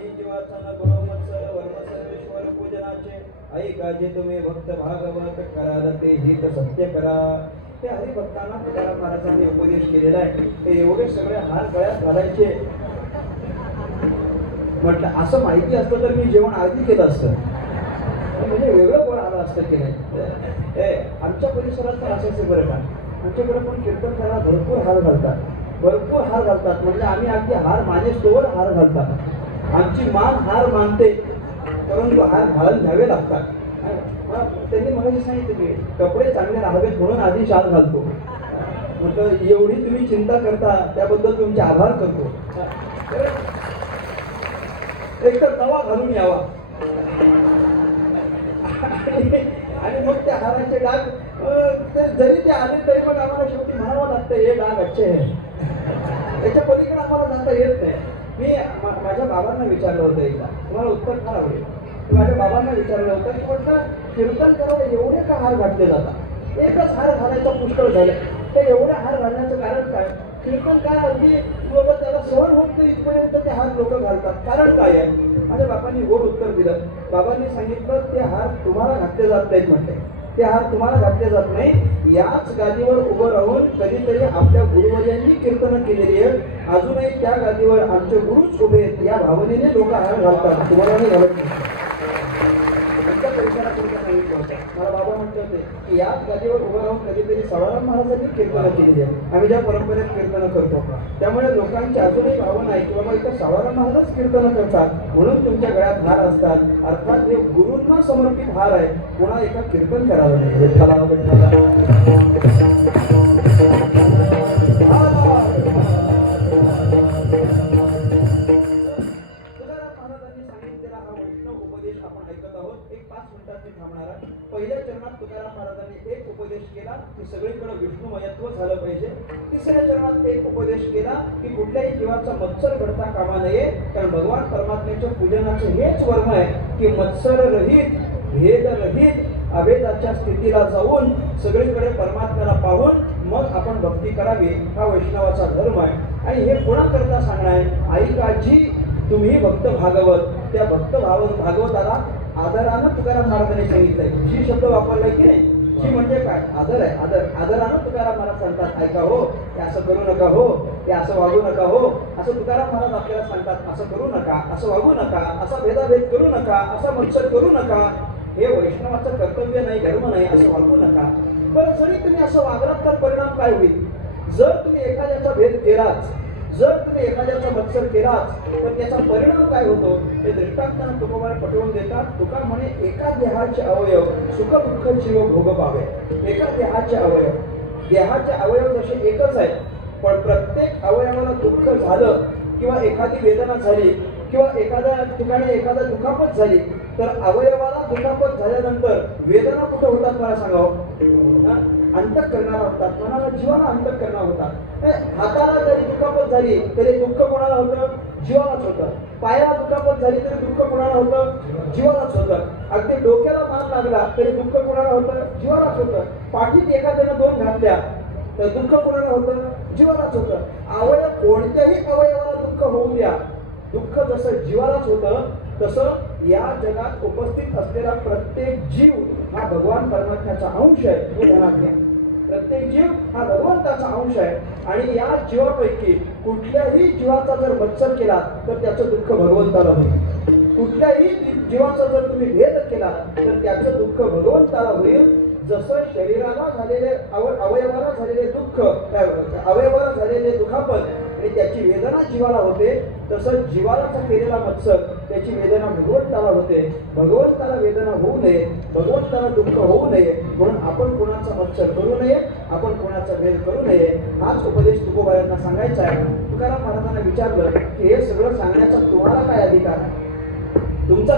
नाही जीवाचा न गुरु मत्सर वर्म सर्वेश्वर पूजनाचे ऐका जे तुम्ही भक्त भागवत कराल ते हित सत्य करा. ते हरिभक्तांना तुकाराम महाराजांनी उपदेश केलेला आहे. ते एवढे सगळे हार गळ्यात घालायचे. म्हटलं असं माहिती असतं तर मी जेवण आधी केलं असतं, म्हणजे वेगळं कोण आलं असतं की नाही. आमच्या परिसरात तर असायचं बरं का. आमच्याकडे पण कीर्तन करायला भरपूर हार घालतात, भरपूर हार घालतात. म्हणजे आम्ही अगदी हार मानेस्तोवर हार घालतात. आमची मान हार मानते, परंतु हार घालून घ्यावे लागतात. त्यांनी मला सांगितलं की कपडे चांगले राहावेत म्हणून आधी शाल घालतो. म्हटलं एवढी तुम्ही चिंता करता त्याबद्दल तुमचे आभार करतो. एक तर तवा घालून यावा आणि मग त्या हाराचे डाग जरी ते आले तरी मग आम्हाला शेवटी म्हणावं लागतं हे डाग अच्छे आहे. त्याच्या पलीकडे आम्हाला जाता येत नाही. मी माझ्या बाबांना विचारलं होतं एकदा, तुम्हाला उत्तर फार आवडेल. माझ्या बाबांना विचारलं होतं की म्हटलं कीर्तन करायला एवढे का हार घातले जातात? एकच हार घालायचा पुष्कळ झालं, तर एवढे हार घालण्याचं कारण काय? कीर्तन काय अगदी बाबा त्याला सहन होत नाही इथपर्यंत ते हार लोक घालतात, कारण काय आहे? माझ्या बाबांनी गोड उत्तर दिलं. बाबांनी सांगितलं ते हार तुम्हाला घातले जात नाहीत. म्हटले ते हार तुम्हाला घातले जात नाही. याच गादीवर उभं राहून कधीतरी आपल्या गुरुवर्यांनी कीर्तन केलेली आहे, अजूनही त्या गादीवर आमचे गुरुच उभे आहेत या भावनेने लोक हार घालतात, तुम्हाला नाही घालत नाही. सांगितलं होतं मला. बाबा म्हणते होते की याच गादीवर उभं राहून कधीतरी सवाराम महाराजांनी कीर्तन केलेली आहे. आम्ही ज्या परंपरेत कीर्तन करतो त्यामुळे लोकांची अजूनही भावना आहे की बाबा इथं सवाराम महाराज कीर्तन करतात म्हणून तुमच्या गळ्यात हार असतात. अर्थात हे गुरूंना समर्पित हार आहे, पुन्हा एका कीर्तन करावं नाही. विठ्ठला आपण ऐकत आहोत. एक 5 मिनिटात मी थांबणार आहे. पहिल्या चरणात तुकाराम महाराजांनी एक उपदेश केला की सगळीकडे विष्णुमयत्व झालं पाहिजे. तिसऱ्या चरणात एक उपदेश केला की कुठल्याही जीवाचा मत्सर घडता कामा नये, कारण भगवान परमात्म्याच्या पूजनाचे हेच वर्म आहे की मत्सर रहित भेद रहित अभेदाच्या स्थितीला जाऊन सगळीकडे परमात्म्याला पाहून मग आपण भक्ती करावी. हा वैष्णवाचा धर्म आहे. आणि हे कोणाकरता सांगणार आहे? ऐकाजी तुम्ही भक्त भागवत. त्या भक्त भागवताला आदरानं तुकाराम महाराजांनी सांगितलंय. जी शब्द वापरलाय की नाही, जी म्हणजे काय? आदर आहे. आदरानं तुकाराम महाराज सांगतात ऐका हो, हे असं करू नका हो, हे असं वागू नका हो. असं तुकाराम महाराज आपल्याला सांगतात, असं करू नका, असं वागू नका, असा भेदाभेद करू नका, असा मत्सर करू नका. हे वैष्णवाचं कर्तव्य नाही, धर्म नाही, असं वागू नका. बरं जरी तुम्ही असं वागलात तर परिणाम काय होईल? जर तुम्ही एखाद्याचा भेद केलाच, जर तुम्ही एखाद्याचा मत्सर केलाच तर त्याचा परिणाम काय होतो हे दृष्टांतानं तुकोबाला पटवून देतात. तुका म्हणे एका देहाचे अवयव सुख दुःख जीव भोग पावे. एका देहाचे अवयव, देहाचे अवयव जसे एकच आहेत, पण प्रत्येक अवयवाला दुःख झालं किंवा एखादी वेदना झाली किंवा एखाद्या ठिकाणी एखादा दुखापत झाली तर अवयवाला दुखापत झाल्यानंतर वेदना कुठं होतात मला सांगावं? अंतःकरणाला होतात, मनाला जीवाला अंतःकरणाला होतात. हाताला जरी दुखापत झाली तरी दुःख कोणाला होतं? जीवालाच होतं. पायाला दुखापत झाली तरी दुःख कोणाला होतं? जीवालाच होतं. अगदी डोक्याला मार लागला तरी दुःख कोणाला होतं? जीवालाच होतं. पाठीत एखाद्यानं 2 घातल्या तर दुःख कोणाला होतं? जीवालाच होतं. अवयव कोणत्याही अवयवाला दुःख होऊ द्या, दुःख जसं जीवालाच होतं तसं या जगात उपस्थित असलेला प्रत्येक जीव हा भगवान परमात्म्याचा अंश आहे. हे ध्यानात घ्या. प्रत्येक जीव हा भगवंताचा अंश आहे. आणि या जीवापैकी कुठल्याही जीवाचा जर मत्सर केला तर त्याचं दुःख भगवंताला होईल. कुठल्याही जीवाचा जर तुम्ही भेद केला तर त्याचं दुःख भगवंताला होईल. जसं शरीराला झालेले अवयवाला झालेले दुःख, अवयवाला झालेले दुखापत आणि त्याची वेदना जीवाला होते, तसं जीवाला केलेला मत्सर त्याची वेदना भगवंताला होते. भगवंताला वेदना होऊ नये, भगवंताला दुःख होऊ नये म्हणून आपण कोणाचा मत्सर करू नये, आपण कोणाचा भेद करू नये. हाच उपदेश तुकोबायांना सांगायचा आहे. तुकाराम महाराजांना विचारलं की हे सगळं सांगण्याचा तुम्हाला काय अधिकार आहे? तुमचा